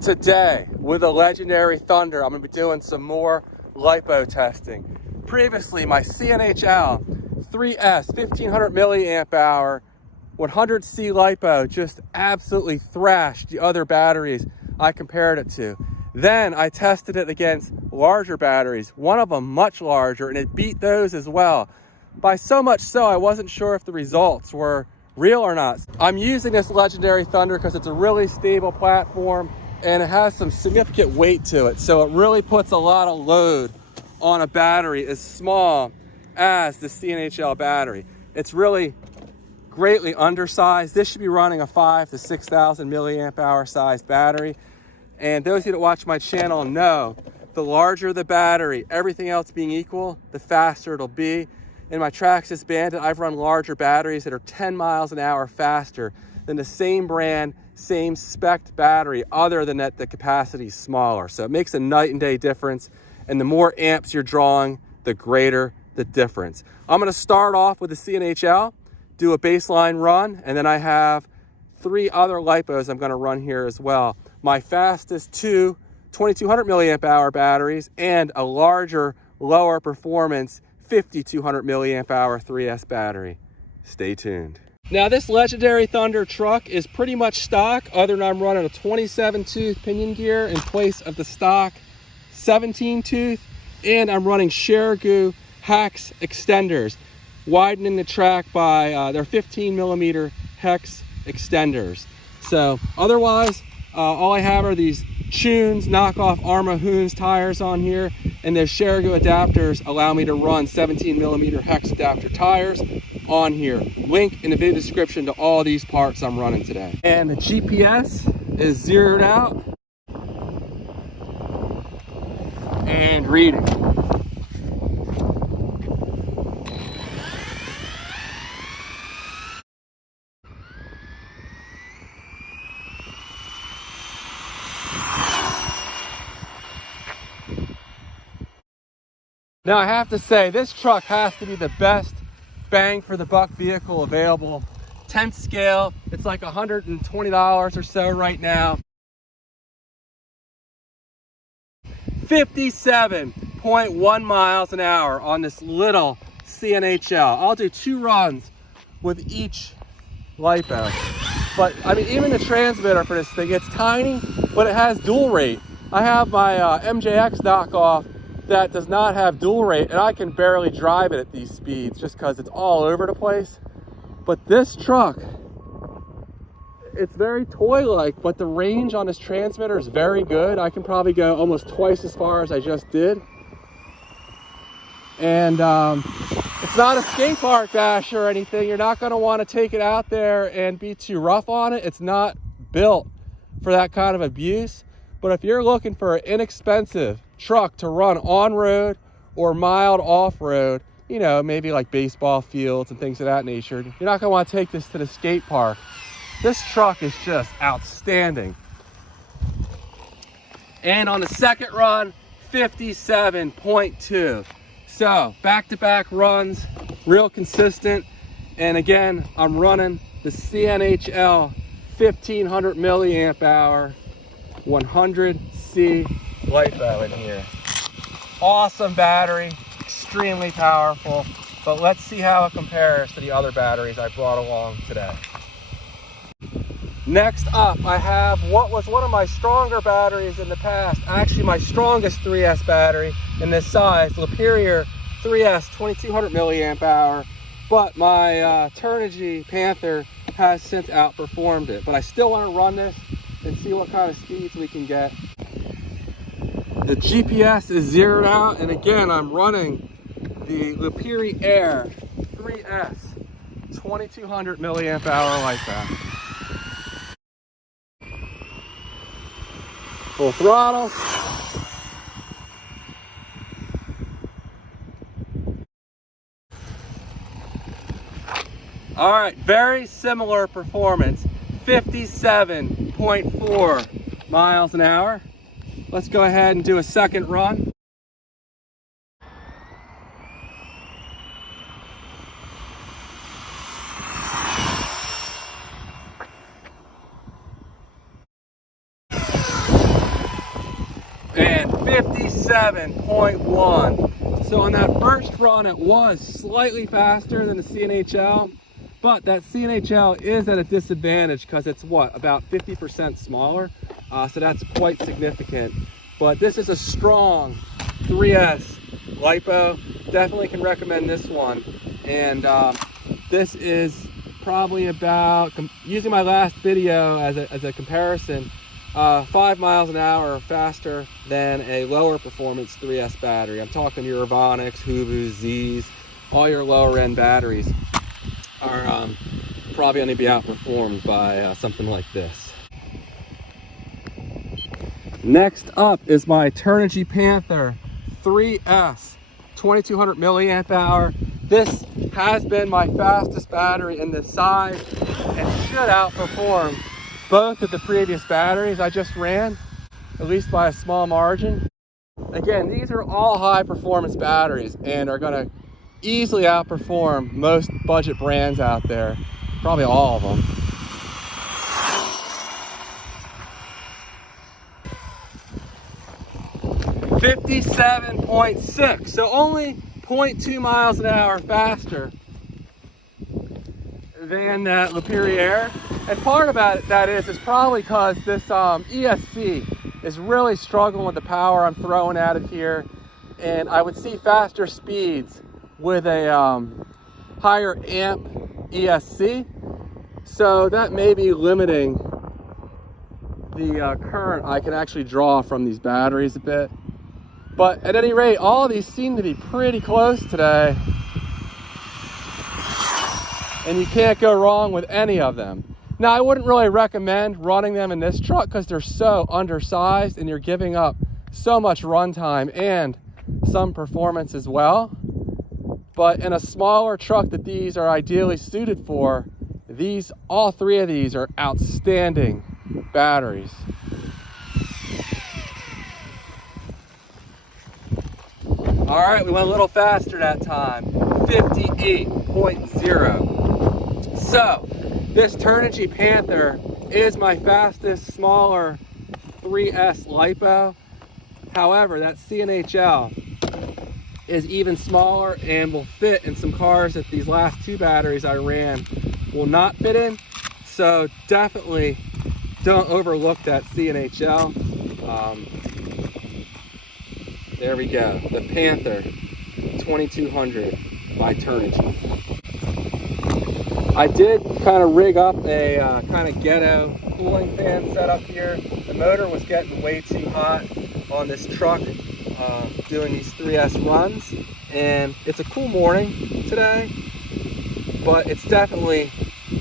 Today, with a legendary Thunder, I'm going to be doing some more LIPO testing. Previously, my CNHL 3S 1500 milliamp hour 100C LIPO just absolutely thrashed the other batteries I compared it to. Then I tested it against larger batteries, one of them much larger, and it beat those as well. By so much so, I wasn't sure if the results were real or not. I'm using this legendary Thunder because it's a really stable platform and it has some significant weight to it. So it really puts a lot of load on a battery as small as the CNHL battery. It's really greatly undersized. This should be running a 5,000 to 6,000 milliamp hour size battery. And those of you that watch my channel know the larger the battery, everything else being equal, the faster it'll be. In my Traxxas Bandit, I've run larger batteries that are 10 miles an hour faster than the same brand, same spec battery, other than that the capacity is smaller. So it makes a night and day difference. And the more amps you're drawing, the greater the difference. I'm gonna start off with the CNHL, do a baseline run, and then I have 3 other LIPOs I'm gonna run here as well. My fastest 2 2200 milliamp hour batteries and a larger, lower performance 5200 milliamp hour 3S battery. Stay tuned. Now this legendary Thunder truck is pretty much stock, other than I'm running a 27 tooth pinion gear in place of the stock 17 tooth, and I'm running Chergoo hex extenders, widening the track by their 15 millimeter hex extenders. So otherwise, all I have are these Tunes knockoff Arma Hoons tires on here, and those Chergoo adapters allow me to run 17 millimeter hex adapter tires on here. Link in the video description to all these parts I'm running today. And the GPS is zeroed out and reading. Now I have to say, this truck has to be the best bang for the buck vehicle available. 10th scale, it's like $120 or so right now. 57.1 miles an hour on this little CNHL. I'll do 2 runs with each LIPO. But I mean, even the transmitter for this thing, it's tiny, but it has dual rate. I have my MJX knockoff that does not have dual rate, and I can barely drive it at these speeds just because it's all over the place. But this truck, it's very toy-like, but the range on this transmitter is very good. I can probably go almost twice as far as I just did. And it's not a skate park bash or anything. You're not going to want to take it out there and be too rough on it. It's not built for that kind of abuse. But if you're looking for an inexpensive truck to run on-road or mild off-road, you know, maybe like baseball fields and things of that nature, you're not going to want to take this to the skate park. This truck is just outstanding. And on the second run, 57.2. So back-to-back runs, real consistent. And again, I'm running the CNHL 1500 milliamp hour 100C LIPO in here. Awesome battery, extremely powerful, but let's see how it compares to the other batteries I brought along today. Next up, I have what was one of my stronger batteries in the past, actually my strongest 3S battery in this size, LiperiAir 3S 2200 milliamp hour, but my Turnigy Panther has since outperformed it. But I still want to run this and see what kind of speeds we can get. The GPS is zeroed out, and again, I'm running the LiperiAir 3S 2200 milliamp hour LIPO. Full throttle. All right, very similar performance, 57.4 miles an hour. Let's go ahead and do a second run. 57.1. So on that first run, it was slightly faster than the CNHL, but that CNHL is at a disadvantage because it's what, about 50% smaller. So that's quite significant. But this is a strong 3S LIPO. Definitely can recommend this one. And this is probably about, using my last video as a comparison, 5 miles an hour faster than a lower performance 3S battery. I'm talking your Ovonics, Hubus, Z's, all your lower end batteries are probably going to be outperformed by something like this. Next up is my Turnigy Panther 3S 2200 milliamp hour. This has been my fastest battery in this size and should outperform both of the previous batteries I just ran, at least by a small margin. Again, these are all high performance batteries and are going to easily outperform most budget brands out there, probably all of them. .6, so only 0.2 miles an hour faster than that LiperiAir. And part of that is probably because this ESC is really struggling with the power I'm throwing at it here. And I would see faster speeds with a higher amp ESC. So that may be limiting the current I can actually draw from these batteries a bit. But at any rate, all of these seem to be pretty close today. And you can't go wrong with any of them. Now, I wouldn't really recommend running them in this truck because they're so undersized and you're giving up so much runtime and some performance as well. But in a smaller truck that these are ideally suited for, all three of these are outstanding batteries. All right, we went a little faster that time, 58.0. So, this Turnigy Panther is my fastest, smaller 3S LIPO. However, that CNHL is even smaller and will fit in some cars that these last two batteries I ran will not fit in. So definitely don't overlook that CNHL. There we go, the Panther 2200 by Turnigy. I did kind of rig up a kind of ghetto cooling fan setup here. The motor was getting way too hot on this truck doing these 3S runs, and it's a cool morning today, but it's definitely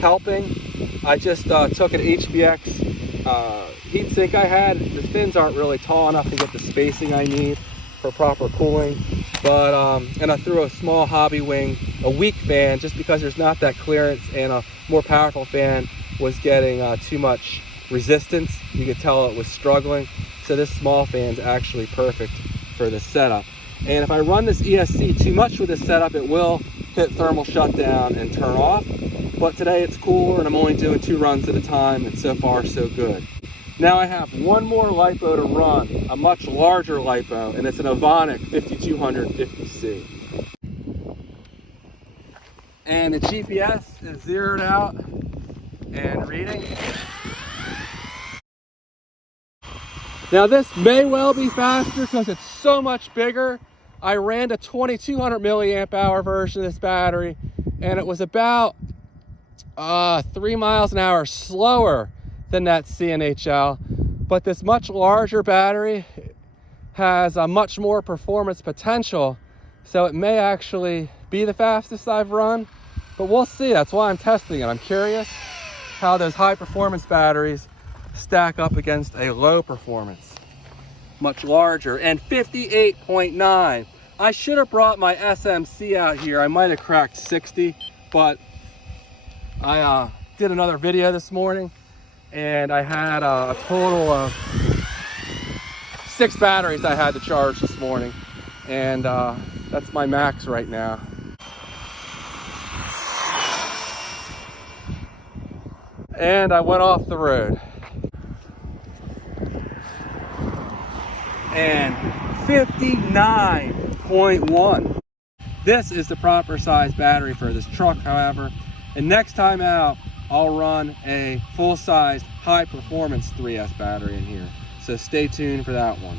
helping. I just took an HBX heat sink I had. The fins aren't really tall enough to get the spacing I need for proper cooling, but and I threw a small hobby wing, a weak fan, just because there's not that clearance, and a more powerful fan was getting too much resistance. You could tell it was struggling, so this small fan's actually perfect for this setup. And if I run this ESC too much with this setup, it will hit thermal shutdown and turn off. But today it's cooler and I'm only doing 2 runs at a time, and so far so good. Now I have one more LiPo to run, a much larger LiPo, and it's an Ovonic 5250C. And the GPS is zeroed out and reading. Now this may well be faster because it's so much bigger. I ran a 2200 milliamp hour version of this battery, and it was about 3 miles an hour slower than that CNHL, but this much larger battery has a much more performance potential, so it may actually be the fastest I've run, but we'll see. That's why I'm testing it. I'm curious how those high performance batteries stack up against a low performance, much larger. And 58.9. I should have brought my SMC out here. I might have cracked 60, but I did another video this morning and I had a total of 6 batteries I had to charge this morning, and that's my max right now. And I went off the road. And 59.1. This is the proper size battery for this truck, however. And next time out, I'll run a full-size, high-performance 3S battery in here. So stay tuned for that one.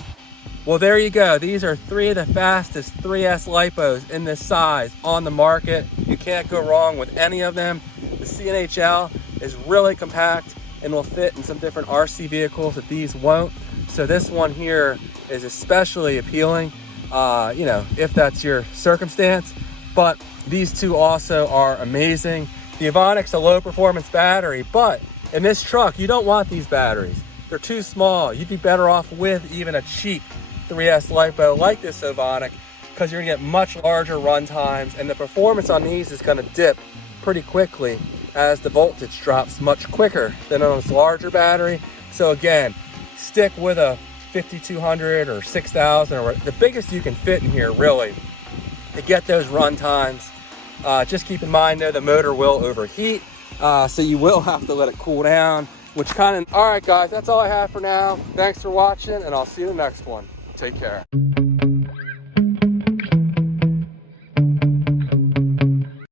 Well, there you go. These are 3 of the fastest 3S LiPos in this size on the market. You can't go wrong with any of them. The CNHL is really compact and will fit in some different RC vehicles that these won't. So this one here is especially appealing, you know, if that's your circumstance. But these two also are amazing. The Ovonic's a low performance battery, but in this truck, you don't want these batteries. They're too small. You'd be better off with even a cheap 3S LiPo like this Ovonic, because you're gonna get much larger run times, and the performance on these is gonna dip pretty quickly as the voltage drops much quicker than on this larger battery. So again, stick with a 5200 or 6000 or the biggest you can fit in here really to get those run times. Just keep in mind though, the motor will overheat, so you will have to let it cool down, which all right guys, that's all I have for now. Thanks for watching, and I'll see you in the next one. Take care.